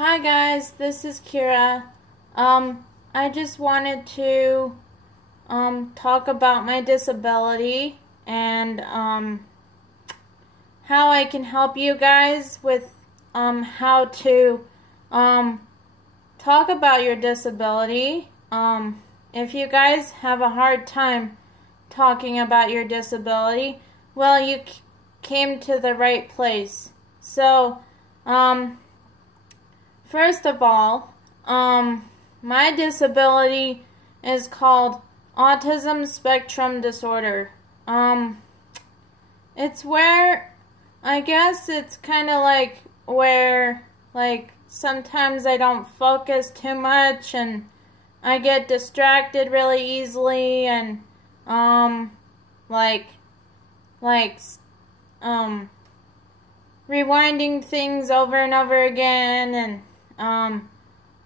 Hi guys, this is Kira. I just wanted to talk about my disability and how I can help you guys with how to talk about your disability. If you guys have a hard time talking about your disability, well, you came to the right place. So, first of all, my disability is called autism spectrum disorder. It's where, I guess it's kind of like where, sometimes I don't focus too much and I get distracted really easily and, rewinding things over and over again and,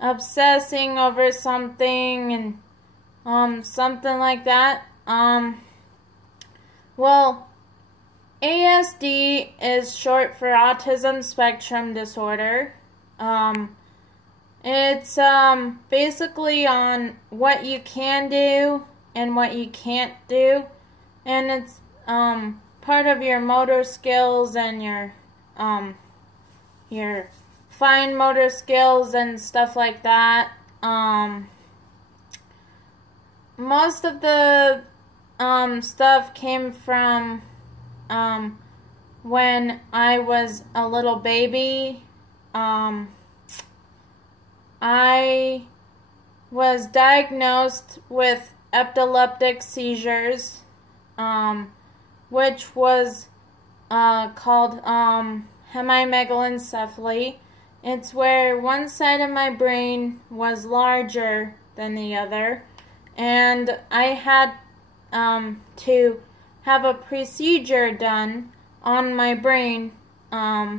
obsessing over something and something like that. Well, ASD is short for autism spectrum disorder. It's basically on what you can do and what you can't do, and it's part of your motor skills and your fine motor skills and stuff like that. Most of the stuff came from when I was a little baby. I was diagnosed with epileptic seizures, which was called hemimegalencephaly. It's where one side of my brain was larger than the other, and I had to have a procedure done on my brain I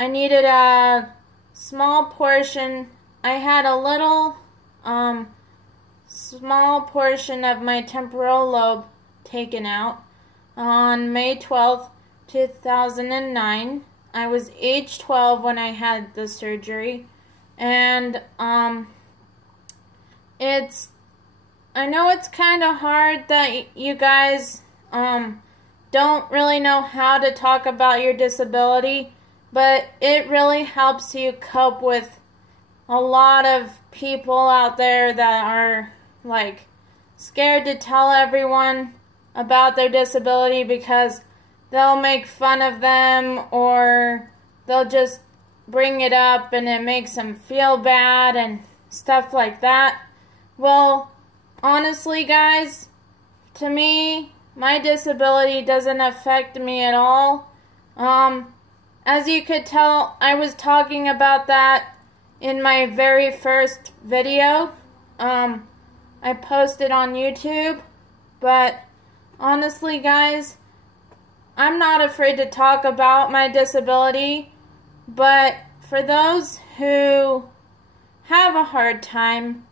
needed a small portion. I had a little small portion of my temporal lobe taken out on May 12th, 2009. I was age 12 when I had the surgery, and I know it's kind of hard that you guys don't really know how to talk about your disability, but it really helps you cope with a lot of people out there that are scared to tell everyone about their disability because they'll make fun of them, or they'll just bring it up and it makes them feel bad and stuff like that. Well, honestly, guys, to me, my disability doesn't affect me at all. As you could tell, I was talking about that in my very first video. I posted on YouTube, but honestly, guys, I'm not afraid to talk about my disability, but for those who have a hard time,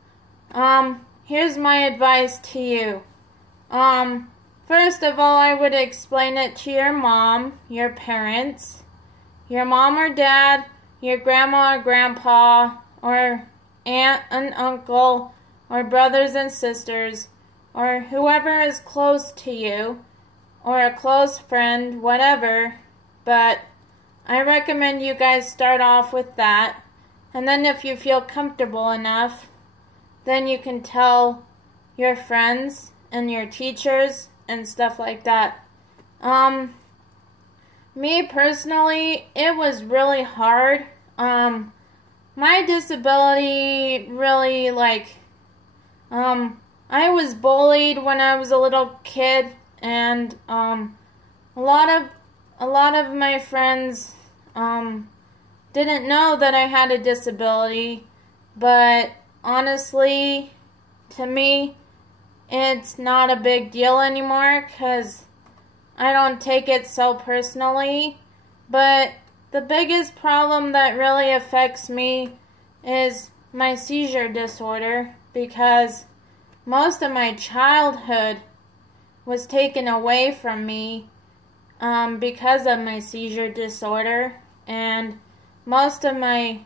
here's my advice to you. First of all, I would explain it to your mom, your parents, your mom or dad, your grandma or grandpa, or aunt and uncle, or brothers and sisters, or whoever is close to you, or a close friend, whatever, but I recommend you guys start off with that, and then if you feel comfortable enough, then you can tell your friends and your teachers and stuff like that. Me personally, it was really hard. My disability really, I was bullied when I was a little kid, and a lot of my friends didn't know that I had a disability, but honestly, to me, it's not a big deal anymore because I don't take it so personally. But the biggest problem that really affects me is my seizure disorder, because most of my childhood was taken away from me because of my seizure disorder, and most of my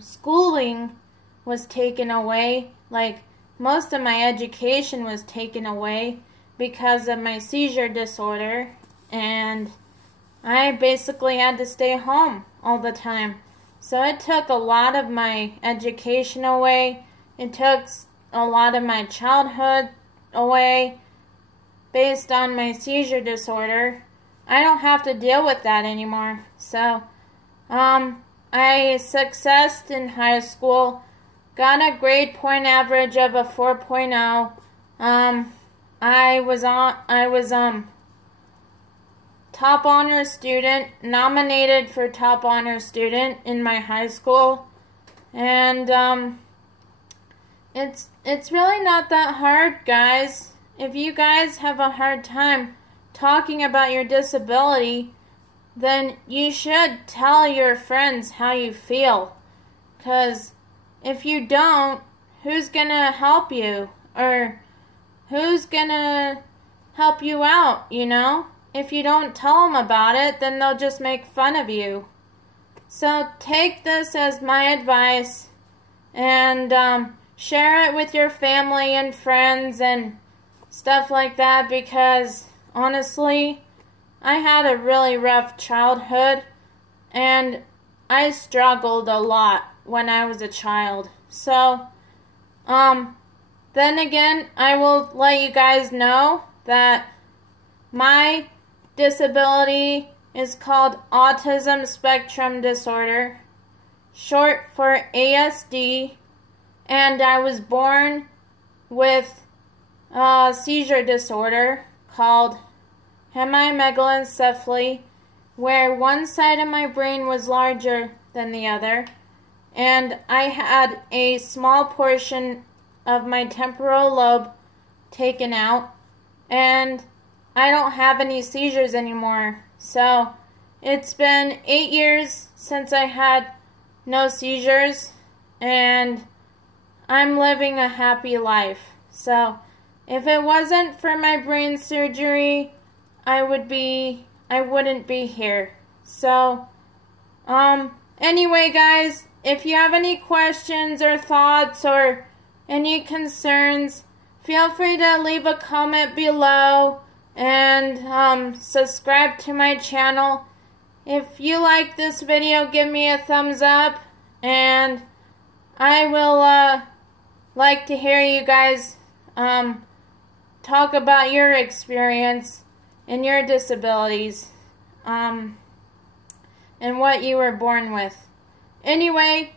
schooling was taken away. Like, most of my education was taken away because of my seizure disorder, and I basically had to stay home all the time. So it took a lot of my education away. It took a lot of my childhood away based on my seizure disorder. I don't have to deal with that anymore. So, I successed in high school, got a grade point average of a 4.0. I was top honor student, nominated for top honor student in my high school, and it's really not that hard, guys. If you guys have a hard time talking about your disability, then you should tell your friends how you feel. 'Cause if you don't, who's gonna help you? Or who's gonna help you out, you know? If you don't tell them about it, then they'll just make fun of you. So take this as my advice, and share it with your family and friends and stuff like that, because honestly, I had a really rough childhood, and I struggled a lot when I was a child. So, then again, I will let you guys know that my disability is called Autism Spectrum Disorder, short for ASD, and I was born with a seizure disorder called hemimegalencephaly, where one side of my brain was larger than the other, and I had a small portion of my temporal lobe taken out, and I don't have any seizures anymore. So it's been 8 years since I had no seizures, and I'm living a happy life. So if it wasn't for my brain surgery, I wouldn't be here. So, anyway, guys, if you have any questions or thoughts or any concerns, feel free to leave a comment below, and subscribe to my channel. If you like this video, give me a thumbs up, and I will like to hear you guys talk about your experience and your disabilities, and what you were born with. Anyway,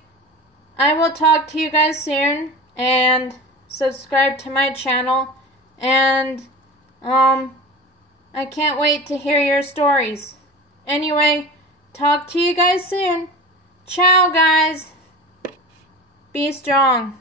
I will talk to you guys soon, and subscribe to my channel, and I can't wait to hear your stories. Anyway, talk to you guys soon. Ciao, guys. Be strong.